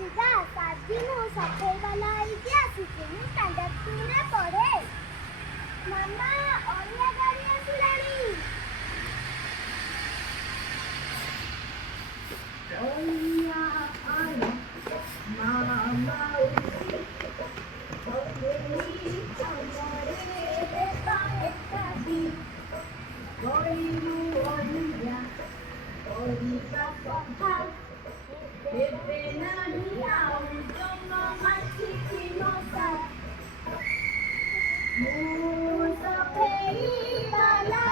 ଦିଦା ଆଜି ମୁଁ ସଫେଇ ବାଲା ହେଇକି ଆସିଛି। ମୁଁ ଷ୍ଟାଣ୍ଡାର୍ଡ ସ୍କୁଲରେ ପଢ଼େ। ମାମା ଅଳିଆ ଗାଡ଼ି ଆସିଲାଣି। ଅଳିଆ ଆଣ ମାମା ଗଳିରୁ ଅଳିଆ କରିବା ସଫା ଏବେ ନାହିଁ ଆଉ ଜମା ମାଛି ମଶା। ମୁଁ ସଫେଇ ବାଲା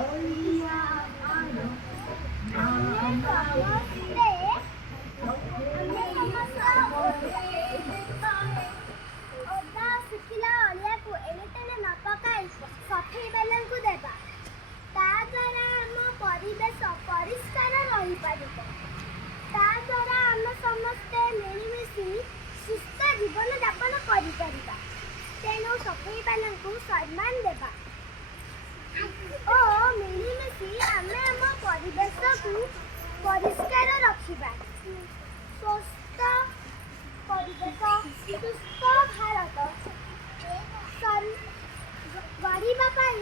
ଅଳିଆ ଆଣ ମାମା ସମସ୍ତେ ଓଦା ଶୁଖିଲା ଅଳିଆକୁ ଏଣେ ତେଣେ ନ ପକାଇ ସଫେଇ ବାଲାଙ୍କୁ ଦେବା। ତା ଦ୍ୱାରା ଆମ ପରିବେଶ ପରିଷ୍କାର ରହିପାରିବ। ତା ଦ୍ୱାରା ଆମେ ସମସ୍ତେ ମିଳିମିଶି ସୁସ୍ଥ ଜୀବନ ଯାପନ କରିପାରିବା। ତେଣୁ ସଫେଇ ବାଲାଙ୍କୁ ସମ୍ମାନ ଦେବା ଓ ମିଳିମିଶି ଆମେ ଆମ ପରିବେଶକୁ ପରିଷ୍କାର ରଖିବା। ସୁସ୍ଥ ପରିବେଶ ସୁସ୍ଥ ଭାରତ ଗଢ଼ିବା ପାଇଁ